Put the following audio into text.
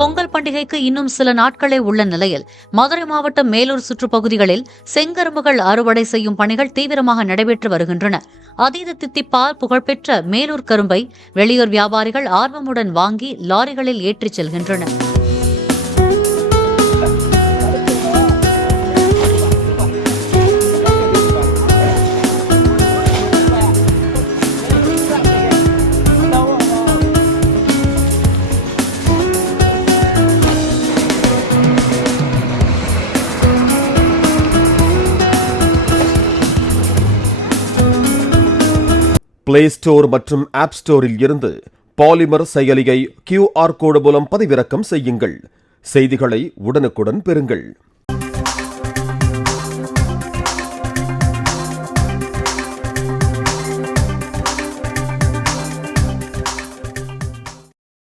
பொங்கல் பண்டிகைக்கு இன்னும் சில நாட்களே உள்ள நிலையில் மதுரை மாவட்டம் மேலூர் சுற்றுப்பகுதிகளில் செங்கரும்புகள் அறுவடை செய்யும் பணிகள் தீவிரமாக நடைபெற்று வருகின்றன. அதீத தித்திப்பால் புகழ்பெற்ற மேலூர் கரும்பை வெளியூர் வியாபாரிகள் ஆர்வமுடன் வாங்கி லாரிகளில் ஏற்றிச் செல்கின்றனர். பிளே ஸ்டோர் மற்றும் ஆப் ஸ்டோரில் இருந்து பாலிமர் செயலியை QR கோடு மூலம் பதிவிறக்கம் செய்யுங்கள். செய்திகளை உடனுக்குடன் பெறுங்கள்.